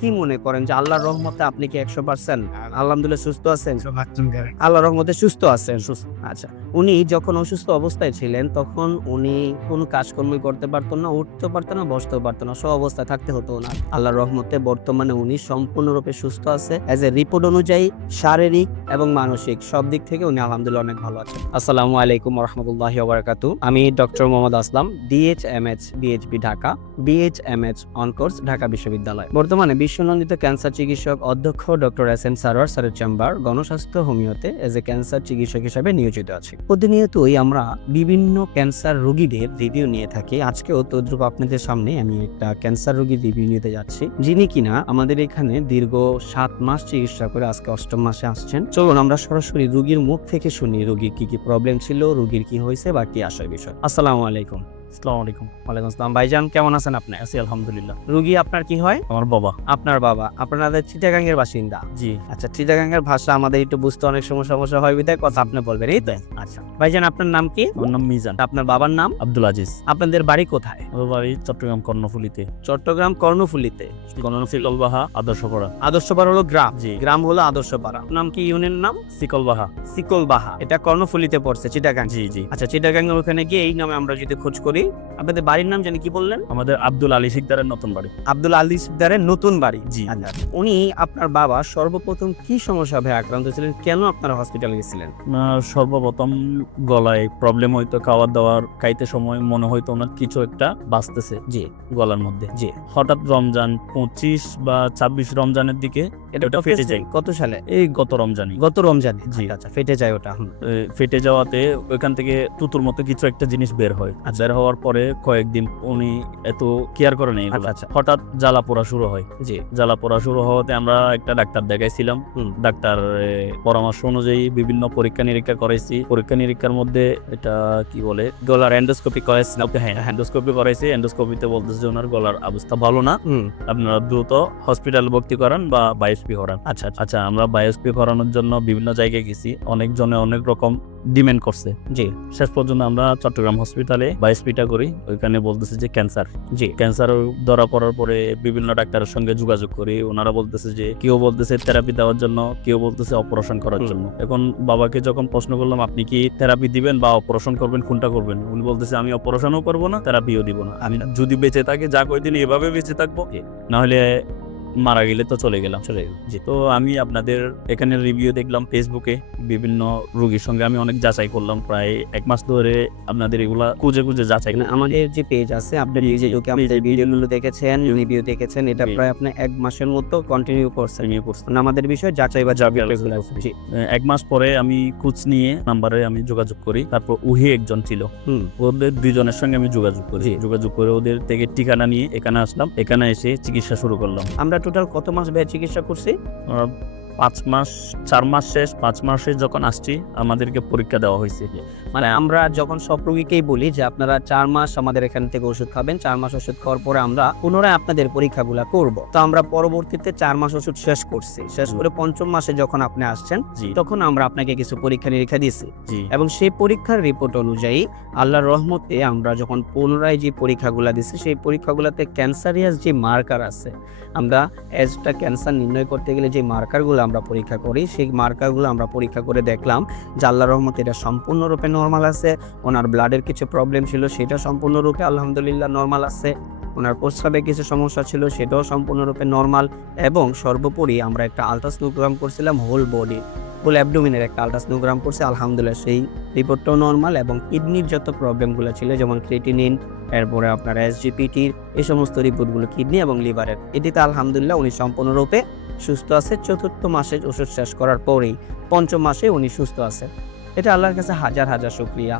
কি মনে করেন যে আল্লাহর রহমতে আপনি কি 100% আলহামদুলিল্লাহ সুস্থ আছেন? আল্লাহর রহমতে সুস্থ আছেন। আচ্ছা। উনি যখন অসুস্থ অবস্থায় ছিলেন তখন উনি কোনো কাজকর্মই করতে পারতেন না, উঠতেও পারতেন না, বসতেও পারতেন না। অবস্থায় থাকতে হতো উনার। আল্লাহর রহমতে বর্তমানে উনি সম্পূর্ণরূপে সুস্থ আছে। অ্যাজ এ রিপোর্ট অনুযায়ী শারীরিক এবং মানসিক সব দিক থেকে উনি আলহামদুলিল্লাহ অনেক ভালো আছেন। আসসালামু আলাইকুম ওয়া রাহমাতুল্লাহি ওয়া বারাকাতুহু। আমি doctor Mohammad Aslam, DHMH BHB Dhaka, BHMH on course Dhaka বিশ্ববিদ্যালয়। বর্তমানে বিশ্বনন্দিত ক্যান্সার চিকিৎসক অধ্যক্ষ ডক্টর এস এম সারোয়ার স্যারের চেম্বার গণস্বাস্থ্য হোমিওতে এজ এ ক্যান্সার চিকিৎসক হিসেবে নিয়োজিত আছি। প্রতিনিয়তই আমরা বিভিন্ন ক্যান্সার রোগীদের রিভিউ নিয়ে থাকি। আজকেও তদ্রুপ আপনাদের সামনে আমি একটা ক্যান্সার রোগীর রিভিউ নিতে যাচ্ছি, যিনি কিনা আমাদের এখানে দীর্ঘ 7 মাস চিকিৎসা করে আজকে 8ম মাসে আসছেন। চলুন আমরা সরাসরি রোগীর মুখ থেকে শুনি রোগীর কি কি প্রবলেম ছিল, রোগীর কি হয়েছে বা কি আসার বিষয়। আসসালামু আলাইকুম। আসসালামু আলাইকুম। ওয়ালাইকুম আসসালাম। ভাইজান কেমন আছেন আপনি? আছি আলহামদুলিল্লাহ। রোগী আপনার কি হয়? আমার বাবা। আপনার বাবা। আপনাদের চিটাগাং এর বাসিন্দা? জি। আচ্ছা, চিটাগাং এর ভাষা আমাদের একটু বুঝতে অনেক সমস্যা হয় বিধায় কথা আপনি বলবেন, এই তো? আচ্ছা ভাইজান, আপনার নাম কি? আমার নাম মিজান। আপনার বাবার নাম? আব্দুল আজিজ। আপনাদের বাড়ি কোথায়? আমার বাড়ি চট্টগ্রাম কর্ণফুলীতে। চট্টগ্রাম কর্ণফুলীতে। সিকলবাহা আদর্শপাড়া। আদর্শপাড়া হলো গ্রাম? জি। গ্রাম হলো আদর্শপাড়া। নাম কি ইউনিয়ন নাম? সিকলবাহা। সিকলবাহা। এটা কর্ণফুলীতে পড়ছে, চিটাগাং? জি জি। আচ্ছা, চিটাগাং এর ওখানে গিয়ে এই নামে আমরা যদি খোঁজ করি, আপনাদের বাড়ির নাম জানি কি বললেন? আমাদের আব্দুল আলী সিকদারের নতুন বাড়ি। আব্দুল আলী সিকদারের নতুন বাড়ি? জি। আচ্ছা, উনি আপনার বাবা সর্বপ্রথম কি সমস্যা ভাবে আক্রান্ত ছিলেন, কেন আপনারা হসপিটালে গেছিলেন? সর্বপ্রথম গলায় প্রবলেম হইতো, খাওয়ার দাওয়ার খাইতে সময় মনে হইতো ওনার কিছু একটা বাঁচতেছে জি গলার মধ্যে। জি। হঠাৎ রমজান 25 বা 26 রমজানের দিকে এটা ফেটে যায়। কত সালে? এই গত রমজানে। গত রমজানে? জি। আচ্ছা, ফেটে যায় ওটা। ফেটে যাওয়াতে ওইখান থেকে তুতুর মতো কিছু একটা জিনিস বের হয়। বের হওয়ার পরে কয়েকদিন উনি এত কেয়ার করে নেই। আচ্ছা। হঠাৎ জ্বালা পোড়া শুরু হয়। জি। জ্বালা পোড়া শুরু হওয়াতে আমরা একটা ডাক্তার দেখাইছিলাম। ডাক্তার পরামর্শ অনুযায়ী বিভিন্ন পরীক্ষা নিরীক্ষা করাইছি। পরীক্ষা নিরীক্ষার মধ্যে এটা কি বলে, গলার এন্ডোস্কোপি করেছিলাম? হ্যাঁ, এন্ডোস্কোপি করাইছি। এন্ডোস্কোপিতে বলতেছে যে ওনার গলার অবস্থা ভালো না, আপনারা দ্রুত হসপিটাল ভর্তি করান বা বায়োপসি করান। আচ্ছা আচ্ছা, আমরা বায়োপসি করানোর জন্য বিভিন্ন জায়গায় গেছি, অনেকজনে অনেক রকম ডিমান্ড করছে। জি। শেষ পর্যন্ত আমরা চট্টগ্রাম হসপিটালে বায়োপসিটা করি। ওইখানে বলতেছে যে ক্যান্সার। জি। ক্যান্সার ধরা পড়ার পরে বিভিন্ন ডাক্তারের সঙ্গে যোগাযোগ করি। ওনারা বলতেছে যে কেউ বলতেছে থেরাপি দেওয়ার জন্য, কেউ বলতেছে অপারেশন করার জন্য। এখন বাবাকে যখন প্রশ্ন করলাম আপনি কি থেরাপি দিবেন বা অপারেশন করবেন, কোনটা করবেন, উনি বলতেছে আমি অপারেশনও করবো না, থেরাপিও দিব না। আমি যদি বেঁচে থাকি যা কয়দিন এভাবে বেঁচে থাকবো, না হলে মারা গেলে তো চলে গেলাম। জি। তো আমি আপনাদের এখানে রিভিউ দেখলাম ফেসবুকে, বিভিন্ন রোগীর সঙ্গে আমি অনেক যাচাই করলাম। প্রায় 1 মাস ধরে আপনাদের এগুলা খুঁজে যাচাই। আমাদের যে পেজ আছে, আপনি নিজে যোগে আমাদের ভিডিওগুলো দেখেছেন, রিভিউ দেখেছেন, এটা প্রায় আপনি 1 মাসের মতো কন্টিনিউ করছেন। আমাদের বিষয় যাচাই বা জি। 1 মাস পরে আমি খোঁজ নিয়ে নাম্বারে আমি যোগাযোগ করি। তারপর উহি একজন ছিল, ওদের 2 জনের সঙ্গে আমি যোগাযোগ করি। যোগাযোগ করে ওদের থেকে ঠিকানা নিয়ে এখানে আসলাম। এখানে এসে চিকিৎসা শুরু করলাম। আমরা টোটাল কত মাস ব্যয় চিকিৎসা করছি? 5 মাস, 4 মাস শেষ। 5 মাসে যখন আসছি আমাদেরকে পরীক্ষা দেওয়া হয়েছে। মানে আমরা যখন সব রোগীকেই বলি যে আপনারা 4 মাস আমাদের এখান থেকে ওষুধ খাবেন, 4 মাস ওষুধ খাওয়ার পরে আমরা পুনরায় আপনাদের পরীক্ষাগুলো করব। তো আমরা পরবর্তীতে 4 মাস ওষুধ শেষ করছি। শেষ করে 5ম মাসে যখন আপনি আসছেন, তখন আমরা আপনাকে কিছু পরীক্ষা নিরীক্ষা দিয়েছি, এবং সেই পরীক্ষার রিপোর্ট অনুযায়ী আল্লাহর রহমতে আমরা যখন পুনরায় যে পরীক্ষাগুলো দিচ্ছি, সেই পরীক্ষাগুলোতে ক্যান্সারিয়াস যে মার্কার আছে, আমরা এজটা ক্যান্সার নির্ণয় করতে গেলে যে মার্কারগুলো আমরা পরীক্ষা করি, সেই মার্কারগুলো আমরা পরীক্ষা করে দেখলাম যে আল্লাহর রহমতে এটা সম্পূর্ণরূপে নরমাল আছে। ওনার ব্লাডের কিছু প্রবলেম ছিল, সেটা সম্পূর্ণরূপে আলহামদুলিল্লাহ নরমাল আছে। ওনার প্রস্রাবে কিছু সমস্যা ছিল, সেটাও সম্পূর্ণরূপে নরমাল। এবং সর্বোপরি আমরা একটা আলট্রাসোনোগ্রাম করছিলাম, হোল বডি, হোল অ্যাবডোমিনের একটা আলট্রাসোনোগ্রাম করছি। আলহামদুলিল্লাহ সেই রিপোর্টটাও নরমাল। এবং কিডনির যত প্রবলেমগুলো ছিল, যেমন ক্রিয়েটিনিন, এরপরে আপনার এসজিপিটির, এই সমস্ত রিপোর্টগুলো কিডনি এবং লিভারের, এটিতে আলহামদুলিল্লাহ উনি সম্পূর্ণরূপে সুস্থ আছে। 4র্থ মাসে ওষুধ শেষ করার পরেই 5ম মাসে উনি সুস্থ আছে। এটা আল্লাহর কাছে হাজার হাজার শুকরিয়া।